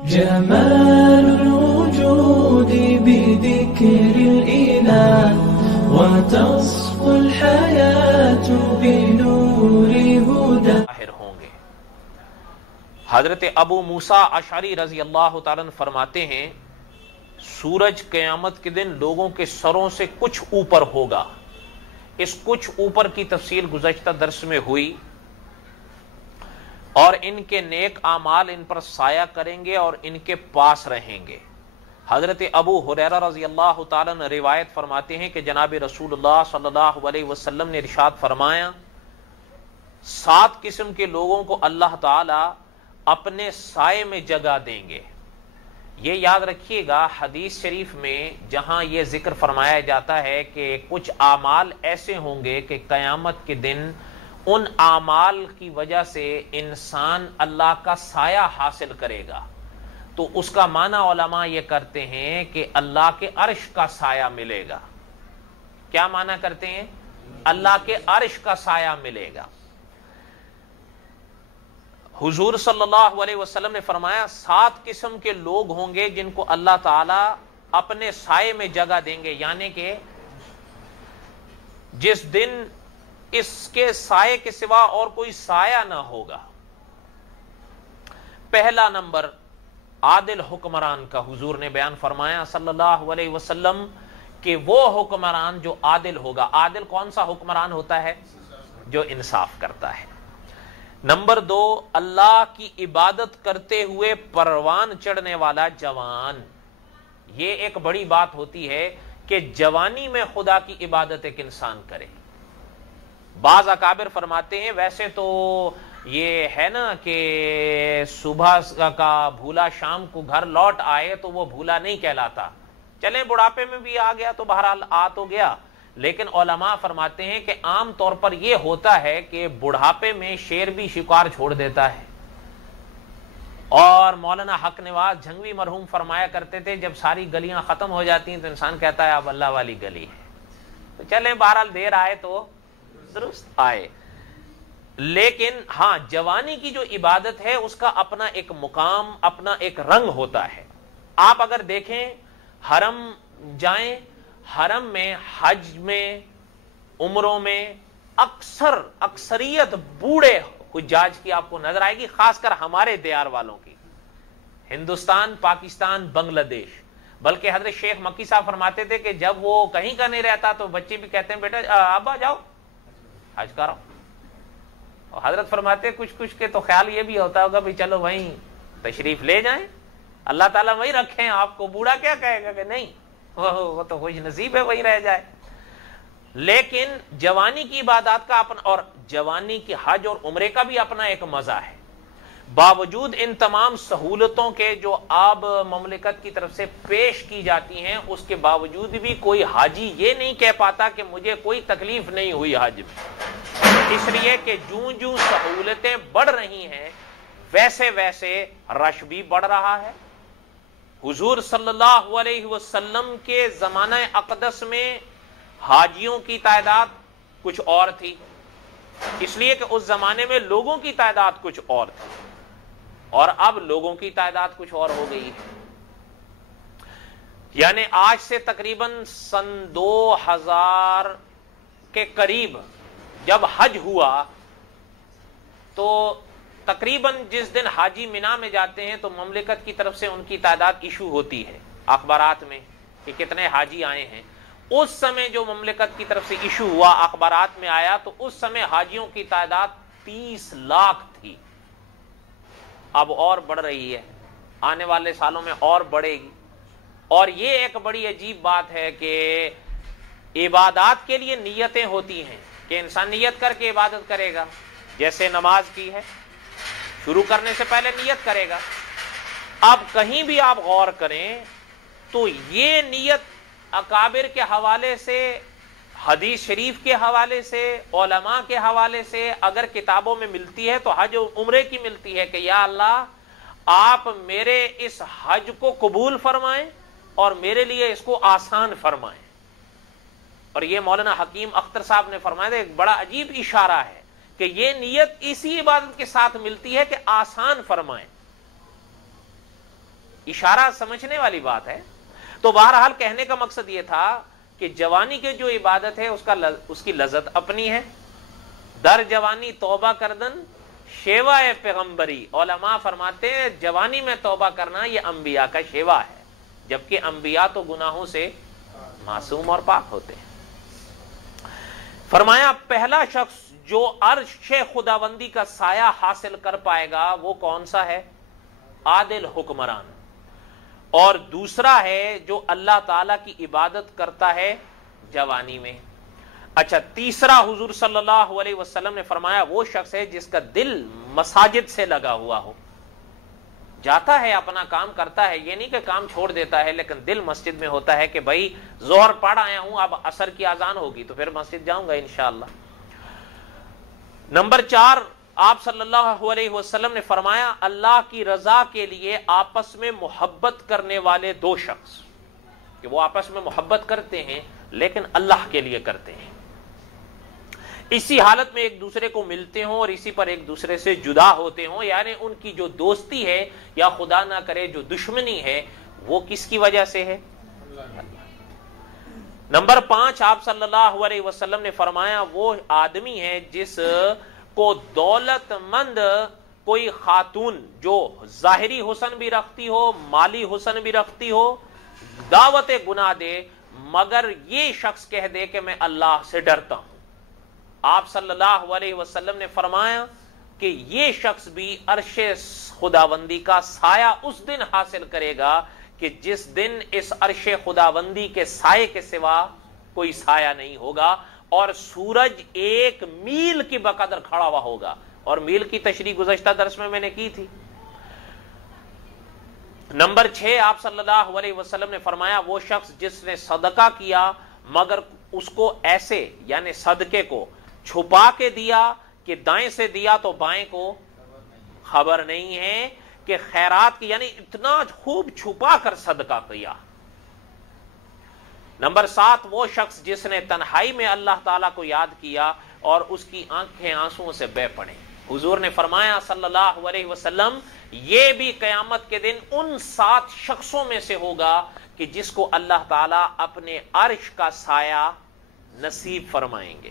جمال الوجود بذكر الإله وتصفو الحياة بنور هدى. ہوں گے. حضرت ابو موسیٰ اشعری رضی اللہ تعالیٰ عنہ فرماتے ہیں سورج قیامت کے دن لوگوں کے سروں سے کچھ اوپر ہوگا. اس کچھ اوپر کی تفصیل گزشتہ درس میں ہوئی. اور ان کے نیک اعمال ان پر سایہ کریں گے اور ان کے پاس رہیں گے. حضرت ابو ہریرہ رضی اللہ تعالیٰ عنہ روایت فرماتے ہیں کہ جناب رسول اللہ صلی اللہ علیہ وسلم نے ارشاد فرمایا 7 قسم کے لوگوں کو اللہ تعالی اپنے سائے میں جگہ دیں گے. یہ یاد رکھیے گا حدیث شریف میں جہاں یہ ذکر فرمایا جاتا ہے کہ کچھ اعمال ایسے ہوں گے کہ قیامت کے دن ان اعمال کی وجہ سے انسان اللہ کا سایہ حاصل کرے گا. تو اس کا معنی علماء یہ کرتے ہیں کہ اللہ کے عرش کا سایہ ملے گا. کیا معنی کرتے ہیں؟ اللہ کے عرش کا سایہ ملے گا. حضور صلی اللہ علیہ وسلم نے فرمایا 7 قسم کے لوگ ہوں گے جن کو اللہ تعالی اپنے سائے میں جگہ دیں گے، یعنی کہ جس دن اس کے سائے کے سوا اور کوئی سایہ نہ ہوگا. پہلا نمبر عادل حکمران کا حضور نے بیان فرمایا صلی اللہ علیہ وسلم کہ وہ حکمران جو عادل ہوگا. عادل کون سا حکمران ہوتا ہے؟ جو انصاف کرتا ہے. نمبر 2 اللہ کی عبادت کرتے ہوئے پروان چڑھنے والا جوان. یہ ایک بڑی بات ہوتی ہے کہ جوانی میں خدا کی عبادت ایک انسان کرے. بعض اکابر فرماتے ہیں ویسے تو یہ ہے نا کہ صبح کا بھولا شام کو گھر لوٹ آئے تو وہ بھولا نہیں کہلاتا. چلیں بڑھاپے میں بھی آ گیا تو بہرحال آ تو گیا. لیکن علماء فرماتے ہیں کہ عام طور پر یہ ہوتا ہے کہ بڑھاپے میں شیر بھی شکار چھوڑ دیتا ہے. اور مولانا حق نواز جھنگوی مرحوم فرمایا کرتے تھے جب ساری گلیاں ختم ہو جاتی ہیں تو انسان کہتا ہے اب اللہ والی گلی ہے. تو چلیں بہرحال دیر آئے تو درست آئے. لیکن ہاں جوانی کی جو عبادت ہے اس کا اپنا ایک مقام، اپنا ایک رنگ ہوتا ہے. آپ اگر دیکھیں حرم جائیں، حرم میں حج میں عمروں میں اکثریت بوڑھے حجاج کی آپ کو نظر آئے گی، خاص کر ہمارے دیار والوں کی. ہندوستان، پاکستان، بنگلہ دیش. بلکہ حضرت شیخ مکی صاحب فرماتے تھے کہ جب وہ کہیں کا نہیں رہتا تو بچے بھی کہتے ہیں بیٹا ابا جاؤ حج کرو. اور حضرت فرماتے کچھ کے تو خیال یہ بھی ہوتا ہوگا بھی چلو وہیں تشریف لے جائیں، اللہ تعالیٰ وہیں رکھیں آپ کو. بوڑھا کیا کہے گا کہ نہیں وہ تو خوش نصیب ہے وہیں رہ جائے. لیکن جوانی کی عبادات کا اپنا، اور جوانی کی حج اور عمرے کا بھی اپنا ایک مزہ ہے. باوجود ان تمام سہولتوں کے جو اب مملکت کی طرف سے پیش کی جاتی ہیں اس کے باوجود بھی کوئی حاجی یہ نہیں کہہ پاتا کہ مجھے کوئی تکلیف نہیں ہوئی حج میں. اس لیے کہ جوں جوں سہولتیں بڑھ رہی ہیں ویسے ویسے رش بھی بڑھ رہا ہے. حضور صلی اللہ علیہ وسلم کے زمانہ اقدس میں حاجیوں کی تعداد کچھ اور تھی، اس لیے کہ اس زمانے میں لوگوں کی تعداد کچھ اور تھی، اور اب لوگوں کی تعداد کچھ اور ہو گئی ہے. یعنی آج سے تقریباً سن 2000 کے قریب جب حج ہوا تو تقریباً جس دن حاجی مینا میں جاتے ہیں تو مملکت کی طرف سے ان کی تعداد ایشو ہوتی ہے اخبارات میں کہ کتنے حاجی آئے ہیں. اس سمے جو مملکت کی طرف سے ایشو ہوا اخبارات میں آیا تو اس سمے حاجیوں کی تعداد 30 لاکھ تھی. اب اور بڑھ رہی ہے، آنے والے سالوں میں اور بڑھے گی. اور یہ ایک بڑی عجیب بات ہے کہ عبادات کے لیے نیتیں ہوتی ہیں کہ انسان نیت کر کے عبادت کرے گا. جیسے نماز کی ہے، شروع کرنے سے پہلے نیت کرے گا. اب کہیں بھی آپ غور کریں تو یہ نیت اکابر کے حوالے سے، حدیث شریف کے حوالے سے، علماء کے حوالے سے اگر کتابوں میں ملتی ہے تو حج و عمرے کی ملتی ہے کہ یا اللہ آپ میرے اس حج کو قبول فرمائیں اور میرے لیے اس کو آسان فرمائیں. اور یہ مولانا حکیم اختر صاحب نے فرمایا ایک بڑا عجیب اشارہ ہے کہ یہ نیت اسی عبادت کے ساتھ ملتی ہے کہ آسان فرمائیں. اشارہ سمجھنے والی بات ہے. تو بہرحال کہنے کا مقصد یہ تھا کہ جوانی کے جو عبادت ہے اس کی لذت اپنی ہے. در جوانی توبہ کردن شیوہ پیغمبری. علماء فرماتے ہیں جوانی میں توبہ کرنا یہ انبیاء کا شیوا ہے، جبکہ انبیاء تو گناہوں سے معصوم اور پاک ہوتے ہیں. فرمایا پہلا شخص جو عرش خداوندی کا سایہ حاصل کر پائے گا وہ کون سا ہے؟ عادل حکمران. اور دوسرا ہے جو اللہ تعالی کی عبادت کرتا ہے جوانی میں. اچھا، تیسرا حضور صلی اللہ علیہ وسلم نے فرمایا وہ شخص ہے جس کا دل مساجد سے لگا ہوا ہو. جاتا ہے اپنا کام کرتا ہے، یہ نہیں کہ کام چھوڑ دیتا ہے، لیکن دل مسجد میں ہوتا ہے کہ بھائی ظہر پڑھ آیا ہوں، اب عصر کی اذان ہوگی تو پھر مسجد جاؤں گا انشاءاللہ. نمبر 4، آپ صلی اللہ علیہ وسلم نے فرمایا اللہ کی رضا کے لیے آپس میں محبت کرنے والے دو شخص، کہ وہ آپس میں محبت کرتے ہیں لیکن اللہ کے لیے کرتے ہیں، اسی حالت میں ایک دوسرے کو ملتے ہوں اور اسی پر ایک دوسرے سے جدا ہوتے ہوں، یعنی ان کی جو دوستی ہے یا خدا نہ کرے جو دشمنی ہے وہ کس کی وجہ سے ہے؟ نمبر 5، آپ صلی اللہ علیہ وسلم نے فرمایا وہ آدمی ہے جس کو دولت مند کوئی خاتون جو ظاہری حسن بھی رکھتی ہو، مالی حسن بھی رکھتی ہو، دعوت گناہ دے، مگر یہ شخص کہہ دے کہ میں اللہ سے ڈرتا ہوں. آپ صلی اللہ علیہ وسلم نے فرمایا کہ یہ شخص بھی عرش خداوندی کا سایہ اس دن حاصل کرے گا کہ جس دن اس عرش خداوندی کے سائے کے سوا کوئی سایہ نہیں ہوگا، اور سورج 1 میل کی بقدر کھڑا ہوا ہوگا. اور میل کی تشریح گزشتہ درس میں نے کی تھی. نمبر 6، آپ صلی اللہ علیہ وسلم نے فرمایا وہ شخص جس نے صدقہ کیا مگر اس کو ایسے، یعنی صدقے کو چھپا کے دیا کہ دائیں سے دیا تو بائیں کو خبر نہیں ہے، کہ خیرات کی یعنی اتنا خوب چھپا کر صدقہ کیا. نمبر 7، وہ شخص جس نے تنہائی میں اللہ تعالیٰ کو یاد کیا اور اس کی آنکھیں آنسوؤں سے بہہ پڑیں. حضور نے فرمایا صلی اللہ علیہ وسلم یہ بھی قیامت کے دن ان 7 شخصوں میں سے ہوگا کہ جس کو اللہ تعالیٰ اپنے عرش کا سایہ نصیب فرمائیں گے.